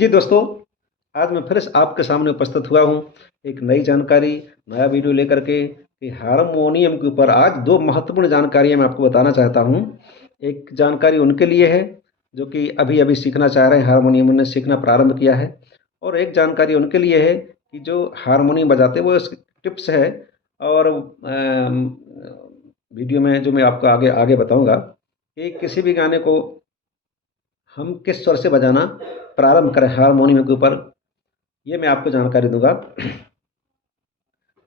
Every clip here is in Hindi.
लीजिए दोस्तों, आज मैं फिर से आपके सामने उपस्थित हुआ हूँ एक नई जानकारी, नया वीडियो लेकर के कि हारमोनियम के ऊपर आज दो महत्वपूर्ण जानकारियाँ मैं आपको बताना चाहता हूँ। एक जानकारी उनके लिए है जो कि अभी-अभी सीखना चाह रहे हैं, हारमोनियम उन्होंने सीखना प्रारंभ किया है, और एक जानकारी उनके लिए है कि जो हारमोनियम बजाते हैं वो इसकी टिप्स है। और वीडियो में जो मैं आपको आगे आगे बताऊँगा कि किसी भी गाने को हम किस स्वर से बजाना प्रारंभ करें हारमोनियम के ऊपर, ये मैं आपको जानकारी दूंगा।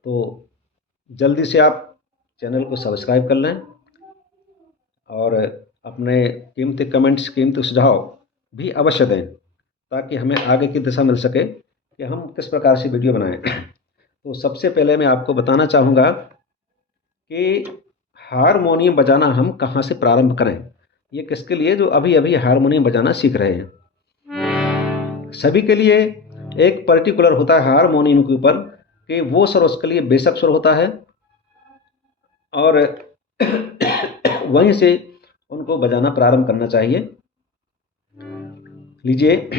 तो जल्दी से आप चैनल को सब्सक्राइब कर लें और अपने कीमती कमेंट्स, कीमती सुझाव भी अवश्य दें ताकि हमें आगे की दिशा मिल सके कि हम किस प्रकार से वीडियो बनाएं। तो सबसे पहले मैं आपको बताना चाहूँगा कि हारमोनियम बजाना हम कहाँ से प्रारंभ करें। ये किसके लिए जो अभी-अभी हारमोनियम बजाना सीख रहे हैं। सभी के लिए एक पर्टिकुलर होता है हारमोनियम के ऊपर कि वो स्वर उसके लिए बेशक स्वर होता है और वहीं से उनको बजाना प्रारंभ करना चाहिए। लीजिए,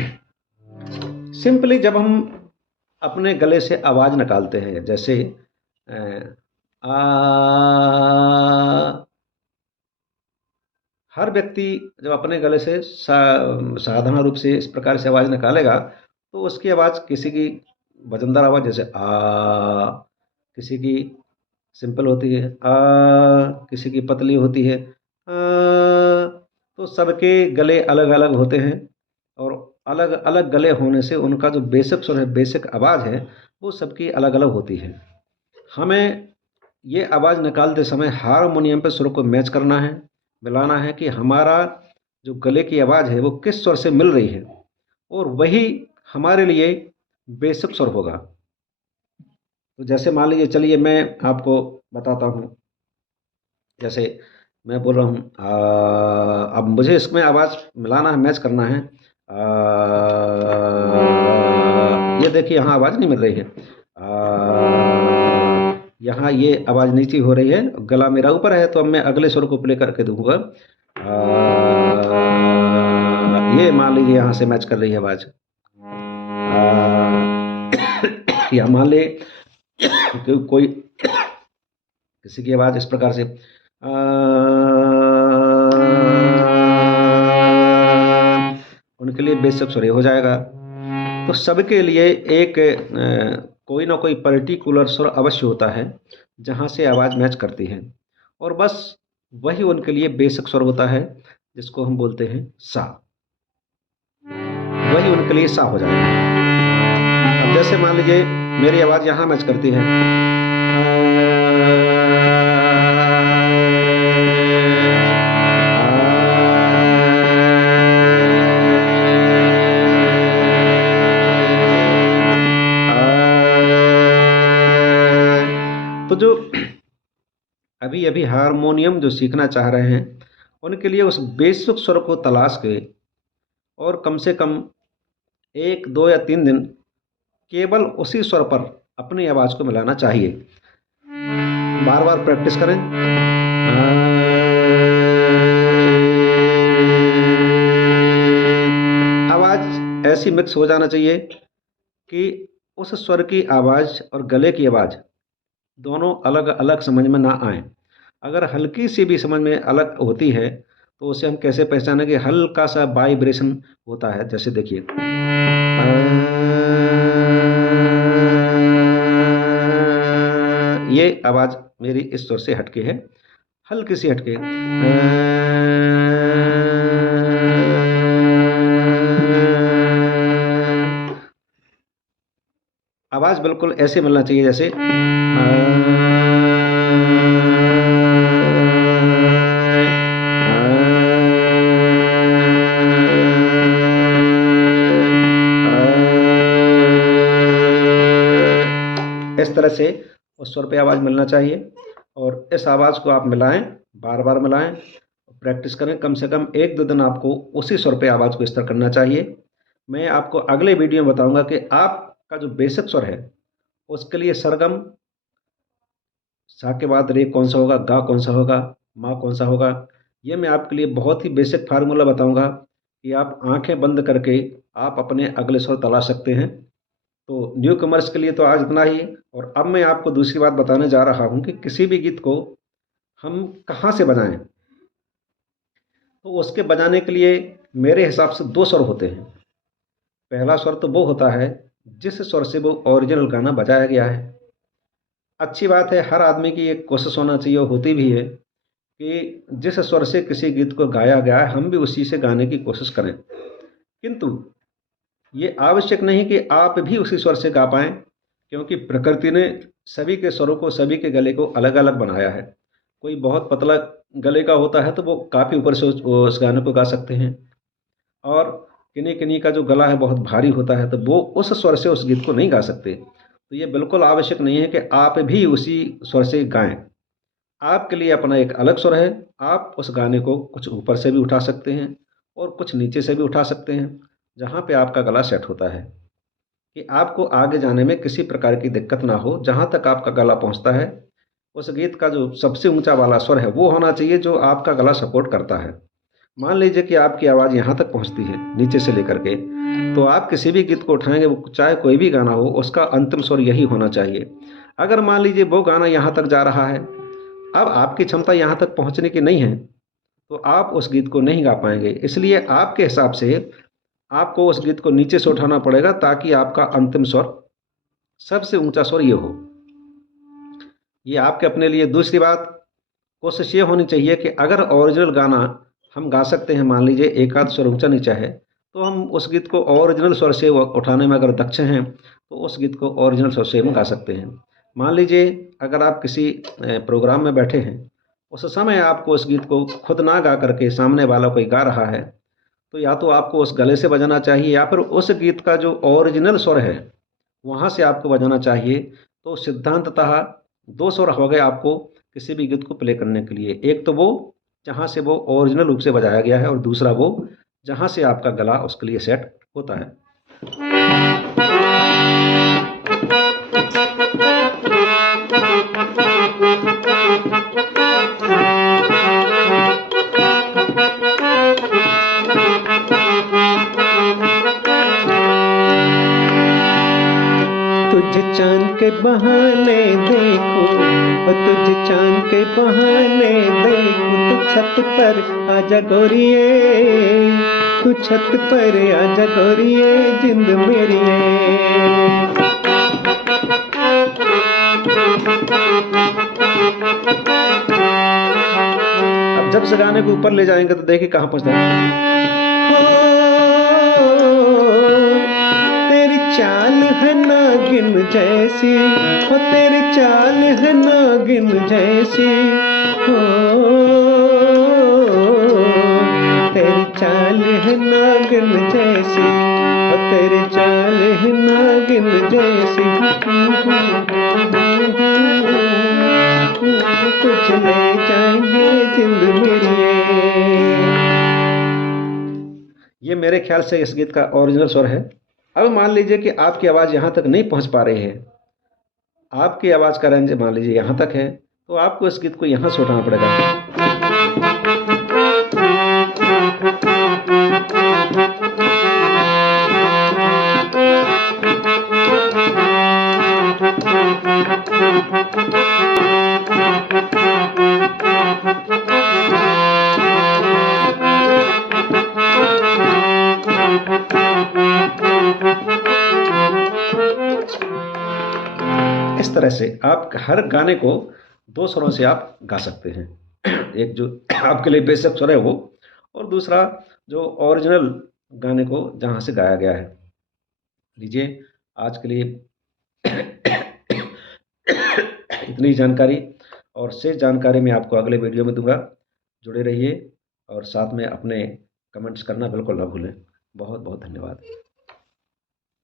सिंपली जब हम अपने गले से आवाज़ निकालते हैं, जैसे आ, हर व्यक्ति जब अपने गले से साधारण रूप से इस प्रकार से आवाज़ निकालेगा तो उसकी आवाज़, किसी की वजनदार आवाज़ जैसे आ, किसी की सिंपल होती है किसी की पतली होती है तो सबके गले अलग अलग होते हैं और अलग अलग गले होने से उनका जो बेसिक स्वर है, बेसिक आवाज़ है, वो सबकी अलग अलग होती है। हमें ये आवाज़ निकालते समय हारमोनियम पे सुर को मैच करना है, मिलाना है कि हमारा जो गले की आवाज़ है वो किस स्वर से मिल रही है और वही हमारे लिए बेसिक स्वर होगा। तो जैसे मान लीजिए, चलिए मैं आपको बताता हूँ। जैसे मैं बोल रहा हूँ अब मुझे इसमें आवाज़ मिलाना है, मैच करना है। ये देखिए यहाँ आवाज़ नहीं मिल रही है। यहाँ ये आवाज़ नीची हो रही है, गला मेरा ऊपर है, तो अब मैं अगले स्वर को प्ले करके दूंगा। ये मान लीजिए यहाँ से मैच कर रही है आवाज़। या मान ले कोई किसी की आवाज़ इस प्रकार से उनके लिए बेशक स्वर हो जाएगा। तो सबके लिए एक कोई ना कोई पर्टिकुलर स्वर अवश्य होता है जहाँ से आवाज़ मैच करती है और बस वही उनके लिए बेशक स्वर होता है जिसको हम बोलते हैं सा। वही उनके लिए सा हो जाएगा। अब जैसे मान लीजिए मेरी आवाज़ यहाँ मैच करती है, तो जो अभी अभी हारमोनियम जो सीखना चाह रहे हैं उनके लिए उस बेसिक स्वर को तलाश के और कम से कम 1, 2 या 3 दिन केवल उसी स्वर पर अपनी आवाज़ को मिलाना चाहिए। बार बार प्रैक्टिस करें। आवाज़ ऐसी मिक्स हो जाना चाहिए कि उस स्वर की आवाज़ और गले की आवाज़ दोनों अलग अलग समझ में ना आए। अगर हल्की सी भी समझ में अलग होती है तो उसे हम कैसे पहचानें कि हल्का सा वाइब्रेशन होता है। जैसे देखिए, ये आवाज़ मेरी इस स्वर से हटके है, हल्की सी हटके। आवाज़ बिल्कुल ऐसे मिलना चाहिए जैसे इस तरह से उस स्वर पे आवाज़ मिलना चाहिए। और इस आवाज़ को आप मिलाएं, बार बार मिलाएं, प्रैक्टिस करें। कम से कम 1-2 दिन आपको उसी स्वर पे आवाज़ को इस तरह करना चाहिए। मैं आपको अगले वीडियो में बताऊंगा कि आपका जो बेसिक स्वर है उसके लिए सरगम, सा के बाद रे कौन सा होगा, गा कौन सा होगा, मा कौन सा होगा। ये मैं आपके लिए बहुत ही बेसिक फार्मूला बताऊंगा कि आप आंखें बंद करके आप अपने अगले स्वर तलाश सकते हैं। तो न्यू कमर्स के लिए तो आज इतना ही। और अब मैं आपको दूसरी बात बताने जा रहा हूँ कि किसी भी गीत को हम कहाँ से बजाएं। तो उसके बजाने के लिए मेरे हिसाब से दो स्वर होते हैं। पहला स्वर तो वो होता है जिस स्वर से वो ओरिजिनल गाना बजाया गया है। अच्छी बात है, हर आदमी की एक कोशिश होना चाहिए, और होती भी है, कि जिस स्वर से किसी गीत को गाया गया है हम भी उसी से गाने की कोशिश करें। किंतु ये आवश्यक नहीं कि आप भी उसी स्वर से गा पाएँ, क्योंकि प्रकृति ने सभी के स्वरों को, सभी के गले को अलग-अलग बनाया है। कोई बहुत पतला गले का होता है तो वो काफ़ी ऊपर से उस गाने को गा सकते हैं, और किन्हीं-किन्हीं का जो गला है बहुत भारी होता है तो वो उस स्वर से उस गीत को नहीं गा सकते। तो ये बिल्कुल आवश्यक नहीं है कि आप भी उसी स्वर से गाएँ। आपके लिए अपना एक अलग स्वर है, आप उस गाने को कुछ ऊपर से भी उठा सकते हैं और कुछ नीचे से भी उठा सकते हैं, जहाँ पे आपका गला सेट होता है, कि आपको आगे जाने में किसी प्रकार की दिक्कत ना हो। जहाँ तक आपका गला पहुँचता है, उस गीत का जो सबसे ऊँचा वाला स्वर है, वो होना चाहिए जो आपका गला सपोर्ट करता है। मान लीजिए कि आपकी आवाज़ यहाँ तक पहुँचती है, नीचे से लेकर के, तो आप किसी भी गीत को उठाएँगे, वो चाहे कोई भी गाना हो, उसका अंतिम स्वर यही होना चाहिए। अगर मान लीजिए वो गाना यहाँ तक जा रहा है, अब आपकी क्षमता यहाँ तक पहुँचने की नहीं है, तो आप उस गीत को नहीं गा पाएँगे। इसलिए आपके हिसाब से आपको उस गीत को नीचे से उठाना पड़ेगा, ताकि आपका अंतिम स्वर, सबसे ऊँचा स्वर ये हो। ये आपके अपने लिए। दूसरी बात, कोशिश ये होनी चाहिए कि अगर ओरिजिनल गाना हम गा सकते हैं, मान लीजिए एक आध स्वर ऊँचा नीचा है, तो हम उस गीत को ओरिजिनल स्वर से उठाने में अगर दक्ष हैं, तो उस गीत को ओरिजिनल स्वर से हम गा सकते हैं। मान लीजिए अगर आप किसी प्रोग्राम में बैठे हैं, उस समय आपको उस गीत को खुद ना गा करके सामने वाला कोई गा रहा है, तो या तो आपको उस गले से बजाना चाहिए, या फिर उस गीत का जो ओरिजिनल स्वर है वहाँ से आपको बजाना चाहिए। तो सिद्धांततः दो स्वर हो गए आपको किसी भी गीत को प्ले करने के लिए। एक तो वो जहाँ से वो ओरिजिनल रूप से बजाया गया है, और दूसरा वो जहाँ से आपका गला उसके लिए सेट होता है। तुझे चांद के बहाने देखो, तुझे चांद के बहाने देखो, तू छत पर आजा गोरिये, तू छत पर आजा गोरिये, जिंद मेरी है। अब जब से गाने को ऊपर ले जाएंगे तो देखिए कहाँ पहुँचता है। तेरी चाल है नागिन जैसी, हो तेरी चाल है नागिन जैसी, हो तेरी चाल है नागिन जैसी, हो तेरी चाल है नागिन जैसी, कुछ ले जाएंगे जिंद मेरी। ये मेरे ख्याल से इस गीत का ओरिजिनल स्वर है। अब मान लीजिए कि आपकी आवाज़ यहाँ तक नहीं पहुँच पा रही है, आपकी आवाज़ का रेंज मान लीजिए यहाँ तक है, तो आपको इस गीत को यहाँ से उठाना पड़ेगा। इस तरह से आप हर गाने को दो स्वरों से आप गा सकते हैं। एक जो आपके लिए बेसिक स्वर है वो, और दूसरा जो ओरिजिनल गाने को जहाँ से गाया गया है। लीजिए आज के लिए इतनी जानकारी, और शेष जानकारी मैं आपको अगले वीडियो में दूंगा। जुड़े रहिए और साथ में अपने कमेंट्स करना बिल्कुल ना भूलें। बहुत बहुत धन्यवाद।